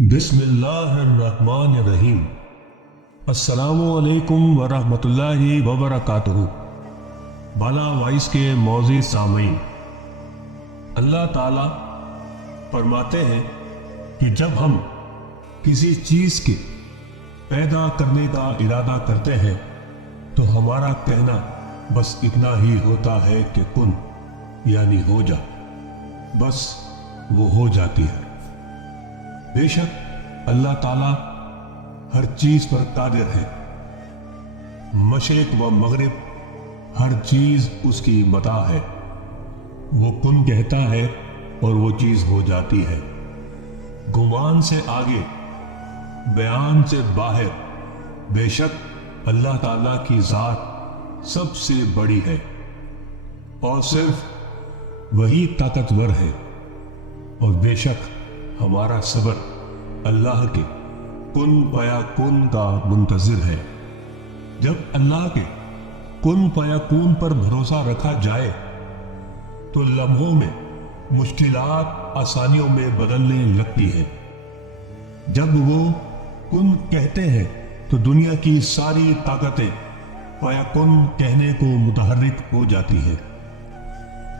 बिस्मिल्लाहिर्रहमानिर्रहीम। अस्सलामु अलैकुम वरहमतुल्लाहि वबरकातुहू। बाला वाइस के मौज़ी सामीन, अल्लाह ताला फरमाते हैं कि जब हम किसी चीज़ के पैदा करने का इरादा करते हैं तो हमारा कहना बस इतना ही होता है कि कुन यानी हो जा, बस वो हो जाती है। बेशक अल्लाह ताला हर चीज पर कादिर है। मशरिक व मगरिब हर चीज उसकी मता है। वो कुन कहता है और वो चीज हो जाती है। गुमान से आगे, बयान से बाहर, बेशक अल्लाह ताला की जात सबसे बड़ी है और सिर्फ वही ताकतवर है। और बेशक हमारा सबर अल्लाह के कुन पया कुन का मुंतजिर है। जब अल्लाह के कुन पया कुन पर भरोसा रखा जाए तो लम्हों में मुश्किलात आसानियों में बदलने लगती है। जब वो कुन कहते हैं तो दुनिया की सारी ताकतें पया कुन कहने को मुतहर्रिक हो जाती है।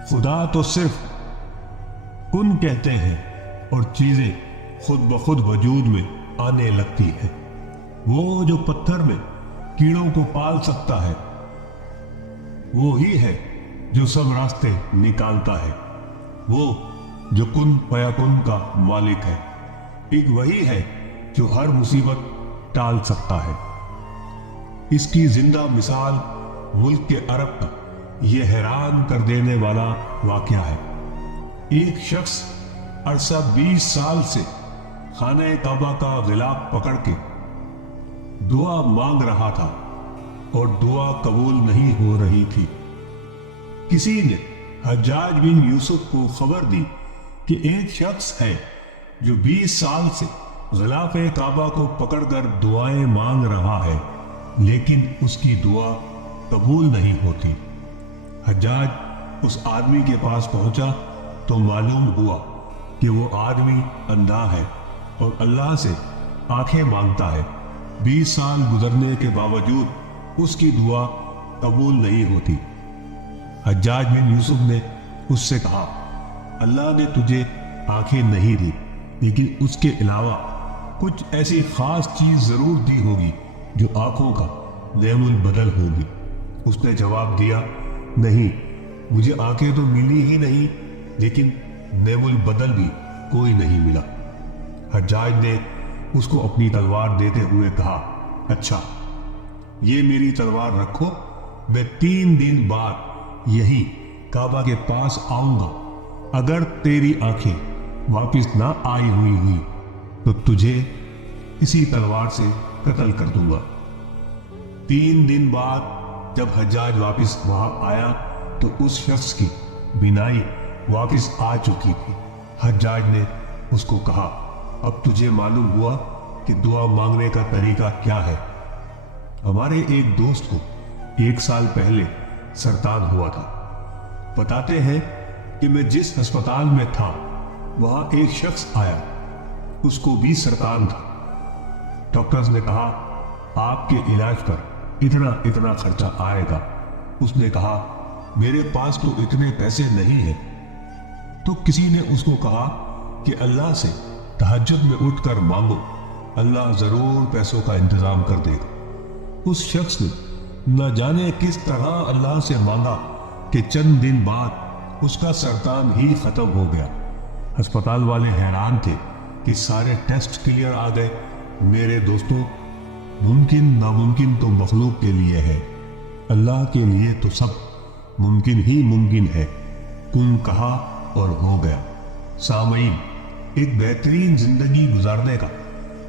खुदा तो सिर्फ कुन कहते हैं और चीजें खुद ब खुद वजूद में आने लगती है। वो जो पत्थर में कीड़ों को पाल सकता है वो ही है जो सब रास्ते निकालता है। वो जो कुन फयाकुन का मालिक है, एक वही है जो हर मुसीबत टाल सकता है। इसकी जिंदा मिसाल मुल्क के अरब का ये हैरान कर देने वाला वाकया है। एक शख्स अरसा 20 साल से खाने काबा का गिलाफ पकड़ के दुआ मांग रहा था और दुआ कबूल नहीं हो रही थी। किसी ने हज्जाज बिन यूसुफ को खबर दी कि एक शख्स है जो 20 साल से गिलाफ काबा को पकड़कर दुआएं मांग रहा है, लेकिन उसकी दुआ कबूल नहीं होती। हज्जाज उस आदमी के पास पहुंचा तो मालूम हुआ कि वो आदमी अंधा है और अल्लाह से आंखें मांगता है। 20 साल गुजरने के बावजूद उसकी दुआ कबूल नहीं होती। हज्जाज बिन यूसुफ ने उससे कहा, अल्लाह ने तुझे आंखें नहीं दी, लेकिन उसके अलावा कुछ ऐसी खास चीज जरूर दी होगी जो आंखों का नेमुल बदल होगी। उसने जवाब दिया, नहीं, मुझे आंखें तो मिली ही नहीं, लेकिन नेमुल बदल भी कोई नहीं मिला। हज्जाज ने उसको अपनी तलवार देते हुए कहा, अच्छा, ये मेरी तलवार रखो, मैं 3 दिन बाद यही काबा के पास आऊंगा। अगर तेरी आंखें वापस ना आई हुई तो तुझे इसी तलवार से कत्ल कर दूंगा। 3 दिन बाद जब हज्जाज वापस वहां आया तो उस शख्स की बिनाई वापस आ चुकी थी। हज्जाज ने उसको कहा, अब तुझे मालूम हुआ कि दुआ मांगने का तरीका क्या है। हमारे एक दोस्त को 1 साल पहले सरतान हुआ था। बताते हैं कि मैं जिस अस्पताल में था वहां एक शख्स आया, उसको भी सरतान था। डॉक्टर्स ने कहा, आपके इलाज पर इतना इतना खर्चा आएगा। उसने कहा, मेरे पास तो इतने पैसे नहीं हैं। तो किसी ने उसको कहा कि अल्लाह से तहज्जुद में उठकर मांगो, अल्लाह जरूर पैसों का इंतजाम कर देगा। उस शख्स ने न जाने किस तरह अल्लाह से मांगा कि चंद दिन बाद उसका सरतान ही खत्म हो गया। अस्पताल वाले हैरान थे कि सारे टेस्ट क्लियर आ गए। मेरे दोस्तों, मुमकिन नामुमकिन तो मखलूक के लिए है, अल्लाह के लिए तो सब मुमकिन ही मुमकिन है। कुन कहा और हो गया। सामईन, एक बेहतरीन जिंदगी गुजारने का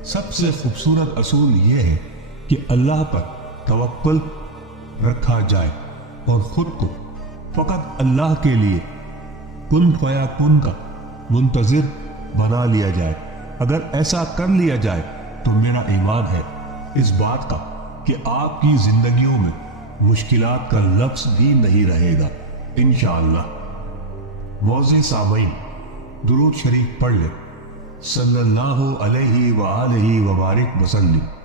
सबसे खूबसूरत असूल यह है कि अल्लाह पर तवक्कुल रखा जाए और खुद को फकत अल्लाह के लिए कुन फया कुन का मुंतजिर बना लिया जाए। अगर ऐसा कर लिया जाए तो मेरा ईमान है इस बात का कि आपकी जिंदगियों में मुश्किलात का लफ्ज भी नहीं रहेगा इंशाअल्लाह। मौज़े सामईन, दुरूद शरीफ पढ़ ले। صلی اللہ علیہ وآلہ وبارک وسلم۔